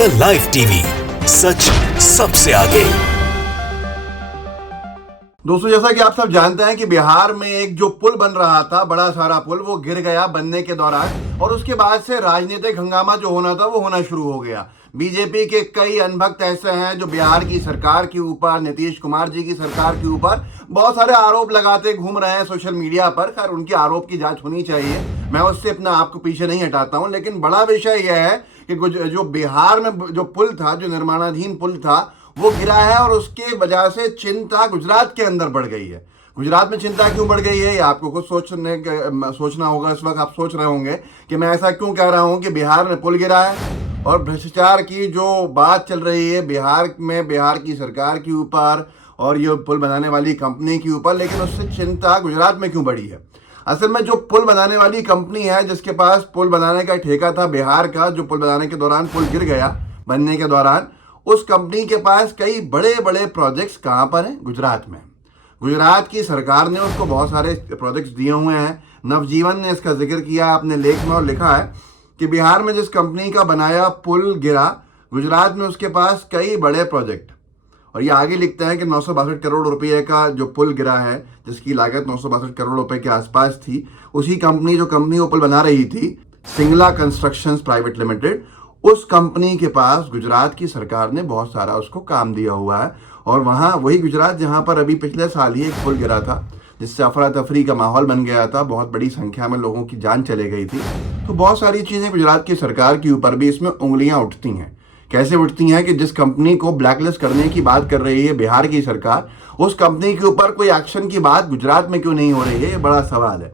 The live TV, सच सबसे आगे। दोस्तों, जैसा कि आप सब जानते हैं कि बिहार में एक जो पुल बन रहा था, बड़ा सारा पुल, वो गिर गया बनने के दौरान। और उसके बाद से राजनीतिक हंगामा जो होना था वो होना शुरू हो गया। बीजेपी के कई अनभक्त ऐसे हैं जो बिहार की सरकार के ऊपर, नीतीश कुमार जी की सरकार के ऊपर बहुत सारे आरोप लगाते घूम रहे हैं सोशल मीडिया पर। खैर, उनके आरोप की जांच होनी चाहिए, मैं उससे अपना आपको पीछे नहीं हटाता हूं। लेकिन बड़ा विषय यह है कि जो बिहार में जो पुल था, जो निर्माणाधीन पुल था, वो गिरा है। और उसके वजह से चिंता गुजरात के अंदर बढ़ गई है। गुजरात में चिंता क्यों बढ़ गई है, ये आपको कुछ सोचना होगा। इस वक्त आप सोच रहे होंगे कि मैं ऐसा क्यों कह रहा हूं कि बिहार में पुल गिरा है और भ्रष्टाचार की जो बात चल रही है बिहार में, बिहार की सरकार के ऊपर और ये पुल बनाने वाली कंपनी के ऊपर, लेकिन उससे चिंता गुजरात में क्यों बढ़ी है। असल में जो पुल बनाने वाली कंपनी है, जिसके पास पुल बनाने का ठेका था बिहार का, जो पुल बनाने के दौरान पुल गिर गया बनने के दौरान, उस कंपनी के पास कई बड़े बड़े प्रोजेक्ट्स कहां पर हैं? गुजरात में। गुजरात की सरकार ने उसको बहुत सारे प्रोजेक्ट्स दिए हुए हैं। नवजीवन ने इसका जिक्र किया अपने लेख में और लिखा है कि बिहार में जिस कंपनी का बनाया पुल गिरा, गुजरात में उसके पास कई बड़े प्रोजेक्ट। और ये आगे लिखते हैं कि 962 करोड़ रुपए का जो पुल गिरा है, जिसकी लागत 962 करोड़ रुपए के आसपास थी, उसी जो कंपनी वो पुल बना रही थी, सिंगला कंस्ट्रक्शंस प्राइवेट लिमिटेड, उस कंपनी के पास गुजरात की सरकार ने बहुत सारा उसको काम दिया हुआ है। और वहाँ वही गुजरात जहाँ पर अभी पिछले साल ही एक पुल गिरा था, जिससे अफरा तफरी का माहौल बन गया था, बहुत बड़ी संख्या में लोगों की जान चले गई थी। तो बहुत सारी चीज़ें गुजरात की सरकार के ऊपर भी इसमें उंगलियां उठती हैं। कैसे उठती हैं कि जिस कंपनी को ब्लैकलिस्ट करने की बात कर रही है बिहार की सरकार, उस कंपनी के ऊपर कोई एक्शन की बात गुजरात में क्यों नहीं हो रही है, ये बड़ा सवाल है।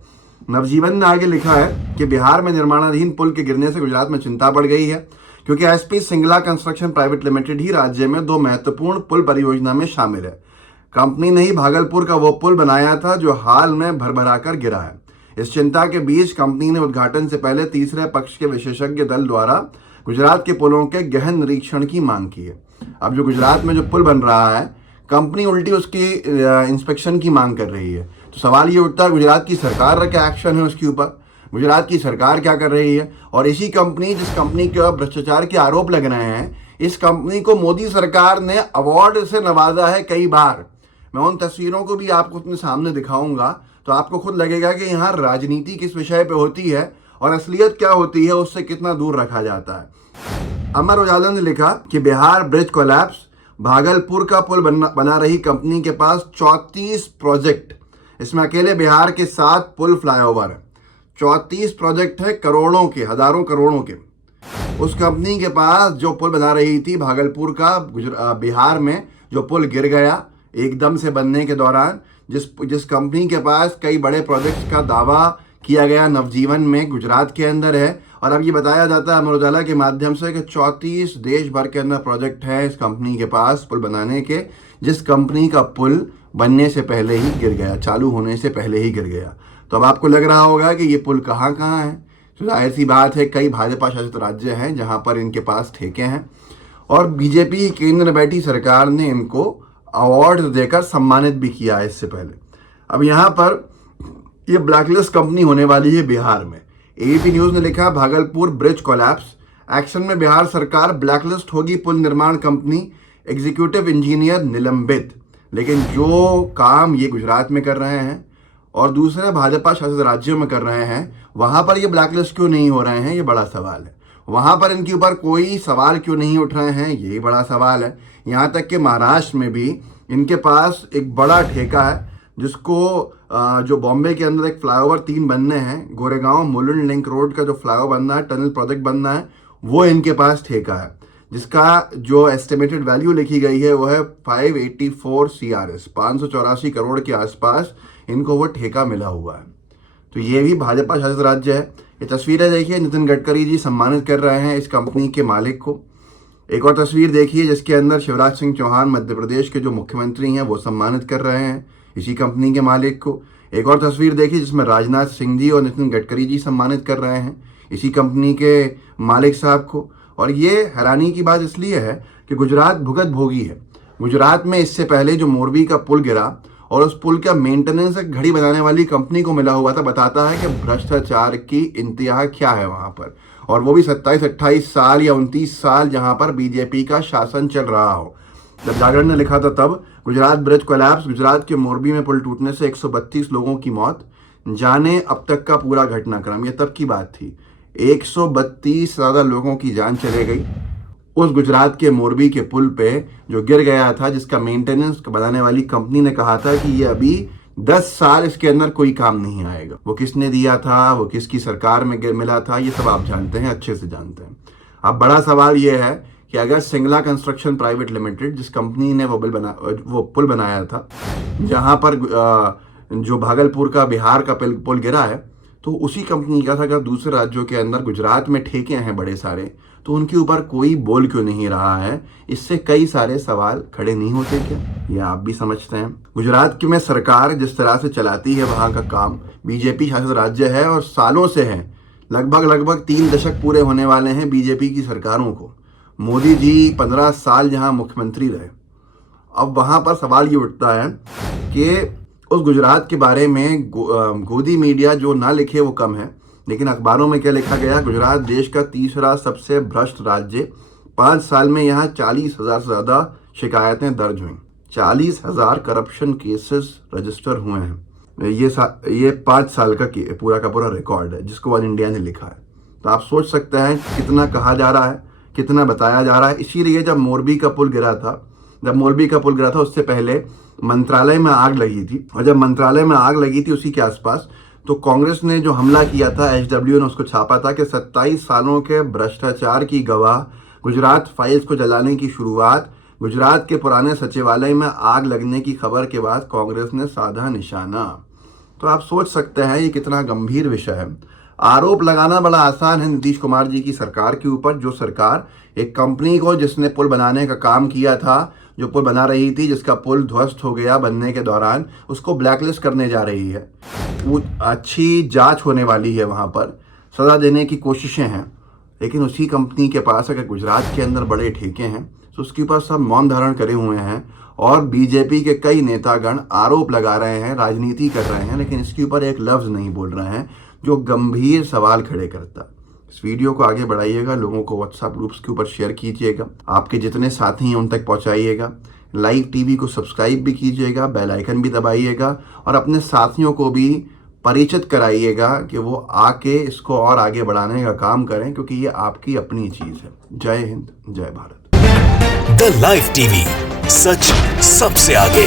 नवजीवन ने आगे लिखा है कि बिहार में निर्माणाधीन पुल के गिरने से गुजरात में चिंता बढ़ गई है, क्योंकि SP Singla construction private limited ही राज्य में 2 महत्वपूर्ण पुल परियोजना में शामिल है। कंपनी ने ही भागलपुर का वो पुल बनाया था जो हाल में भरभरा कर गिरा है। इस चिंता के बीच कंपनी ने उद्घाटन से पहले तीसरे पक्ष के विशेषज्ञ दल द्वारा गुजरात के पुलों के गहन निरीक्षण की मांग की है। अब जो गुजरात में जो पुल बन रहा है, कंपनी उल्टी उसकी इंस्पेक्शन की मांग कर रही है। तो सवाल ये उठता है, गुजरात की सरकार का क्या एक्शन है उसके ऊपर? गुजरात की सरकार क्या कर रही है? और इसी कंपनी, जिस कंपनी के भ्रष्टाचार के आरोप लग रहे हैं, इस कंपनी को मोदी सरकार ने अवार्ड से नवाजा है कई बार। मैं उन तस्वीरों को भी आपको अपने सामने दिखाऊंगा, तो आपको खुद लगेगा कि यहाँ राजनीति किस विषय पे होती है और असलियत क्या होती है, उससे कितना दूर रखा जाता है। अमर उजाला ने लिखा कि बिहार ब्रिज कोलैप्स, भागलपुर का पुल बना रही कंपनी के पास 34 प्रोजेक्ट, इसमें अकेले बिहार के 7 पुल फ्लाईओवर है। 34 प्रोजेक्ट है, करोड़ों के, हजारों करोड़ों के। उस कंपनी के पास जो पुल बना रही थी भागलपुर का, बिहार में जो पुल गिर गया एकदम से बनने के दौरान, जिस कंपनी के पास कई बड़े प्रोजेक्ट्स का दावा किया गया नवजीवन में, गुजरात के अंदर है। और अब ये बताया जाता है अमर उजाला के माध्यम से कि 34 देश भर के अंदर प्रोजेक्ट है इस कंपनी के पास पुल बनाने के, जिस कंपनी का पुल बनने से पहले ही गिर गया, चालू होने से पहले ही गिर गया। तो अब आपको लग रहा होगा कि ये पुल कहाँ कहाँ है। तो जाहिर सी बात है, कई भाजपा शासित राज्य हैं जहाँ पर इनके पास ठेके हैं, और बीजेपी केंद्र में बैठी सरकार ने इनको अवार्ड देकर सम्मानित भी किया है इससे पहले। अब यहाँ पर ये ब्लैकलिस्ट कंपनी होने वाली है बिहार में। एबीपी न्यूज ने लिखा, भागलपुर ब्रिज कोलैप्स, एक्शन में बिहार सरकार, ब्लैकलिस्ट होगी पुल निर्माण कंपनी, एग्जीक्यूटिव इंजीनियर निलंबित। लेकिन जो काम ये गुजरात में कर रहे हैं और दूसरे भाजपा शासित राज्यों में कर रहे हैं, वहां पर ये ब्लैकलिस्ट क्यों नहीं हो रहे हैं, ये बड़ा सवाल है। वहां पर इनके ऊपर कोई सवाल क्यों नहीं उठ रहे हैं, ये बड़ा सवाल है। यहाँ तक कि महाराष्ट्र में भी इनके पास एक बड़ा ठेका है, जिसको जो बॉम्बे के अंदर एक फ्लाईओवर 3 बनने हैं, गोरेगांव मुलुंड लिंक रोड का जो फ्लाईओवर बनना है, टनल प्रोजेक्ट बनना है, वो इनके पास ठेका है, जिसका जो एस्टिमेटेड वैल्यू लिखी गई है वो है 584 CRS, 584 करोड़ के आसपास इनको वो ठेका मिला हुआ है। तो ये भी भाजपा शासित राज्य है। ये तस्वीरें देखिए, नितिन गडकरी जी सम्मानित कर रहे हैं इस कंपनी के मालिक को। एक और तस्वीर देखिए जिसके अंदर शिवराज सिंह चौहान, मध्य प्रदेश के जो मुख्यमंत्री हैं, वो सम्मानित कर रहे हैं इसी कंपनी के मालिक को। एक और तस्वीर देखिए जिसमें राजनाथ सिंह जी और नितिन गडकरी जी सम्मानित कर रहे हैं इसी कंपनी के मालिक साहब को। और ये हैरानी की बात इसलिए है कि गुजरात भुगत भोगी है। गुजरात में इससे पहले जो मोरबी का पुल गिरा और उस पुल का मेंटेनेंस एक घड़ी बनाने वाली कंपनी को मिला हुआ था, बताता है कि भ्रष्टाचार की इंतहा क्या है वहां पर। और वो भी 27-28 साल या 29 साल जहां पर बीजेपी का शासन चल रहा हो। जब जागरण ने लिखा था तब गुजरात ब्रिज कोलैप्स, गुजरात के मोरबी में पुल टूटने से 132 लोगों की मौत, जाने अब तक का पूरा घटनाक्रम। ये तब की बात थी। 132 ज्यादा लोगों की जान चले गई उस गुजरात के मोरबी के पुल पे जो गिर गया था, जिसका मेंटेनेंस बनाने वाली कंपनी ने कहा था कि ये अभी 10 साल इसके अंदर कोई काम नहीं आएगा। वो किसने दिया था, वो किसकी सरकार में मिला था, ये सब आप जानते हैं, अच्छे से जानते हैं। अब बड़ा सवाल ये है कि अगर सिंगला कंस्ट्रक्शन प्राइवेट लिमिटेड, जिस कंपनी ने वो पुल बनाया था जहां पर जो भागलपुर का बिहार का पुल गिरा है, तो उसी कंपनी का था अगर दूसरे राज्यों के अंदर गुजरात में ठेके हैं बड़े सारे, तो उनके ऊपर कोई बोल क्यों नहीं रहा है? इससे कई सारे सवाल खड़े नहीं होते क्या? ये आप भी समझते हैं। गुजरात की में सरकार जिस तरह से चलाती है, वहां का काम बीजेपी शासित राज्य है और सालों से है। लगभग 3 दशक पूरे होने वाले हैं बीजेपी की सरकारों को। मोदी जी 15 साल जहां मुख्यमंत्री रहे। अब वहां पर सवाल ये उठता है कि उस गुजरात के बारे में गोदी मीडिया जो ना लिखे वो कम है, लेकिन अखबारों में क्या लिखा गया? गुजरात देश का तीसरा सबसे भ्रष्ट राज्य। 5 साल में यहाँ 40,000 से ज्यादा शिकायतें दर्ज हुई। 40,000 करप्शन केसेस रजिस्टर हुए हैं। ये 5 साल का पूरा रिकॉर्ड है जिसको ऑल इंडिया ने लिखा है। तो आप सोच सकते हैं कितना कहा जा रहा है, कितना बताया जा रहा है। इसीलिए जब मोरबी का पुल गिरा था उससे पहले मंत्रालय में आग लगी थी, और जब मंत्रालय में आग लगी थी उसी के आसपास, तो कांग्रेस ने जो हमला किया था, एचडब्ल्यू ने उसको छापा था कि 27 सालों के भ्रष्टाचार की गवाह, गुजरात फाइल्स को जलाने की शुरुआत, गुजरात के पुराने सचिवालय में आग लगने की खबर के बाद कांग्रेस ने साधा निशाना। तो आप सोच सकते हैं ये कितना गंभीर विषय है। आरोप लगाना बड़ा आसान है नीतीश कुमार जी की सरकार के ऊपर, जो सरकार एक कंपनी को जिसने पुल बनाने का काम किया था, जो पुल बना रही थी, जिसका पुल ध्वस्त हो गया बनने के दौरान, उसको ब्लैकलिस्ट करने जा रही है। वो अच्छी जांच होने वाली है, वहां पर सजा देने की कोशिशें हैं, लेकिन उसी कंपनी के पास अगर गुजरात के अंदर बड़े ठेके हैं तो उसके ऊपर सब मौन धारण करे हुए हैं और बीजेपी के कई नेतागण आरोप लगा रहे हैं, राजनीति कर रहे हैं, लेकिन इसके ऊपर एक लफ्ज नहीं बोल रहे हैं जो गंभीर सवाल खड़े करता। इस वीडियो को आगे बढ़ाइएगा, लोगों को व्हाट्सएप ग्रुप्स के ऊपर शेयर कीजिएगा, आपके जितने साथी हैं उन तक पहुंचाइएगा। लाइव टीवी को सब्सक्राइब भी कीजिएगा, बेल आइकन भी दबाइएगा और अपने साथियों को भी परिचित कराइएगा कि वो आके इसको और आगे बढ़ाने का काम करें, क्योंकि ये आपकी अपनी चीज है। जय हिंद, जय भारत। द लाइव टीवी, सच सबसे आगे।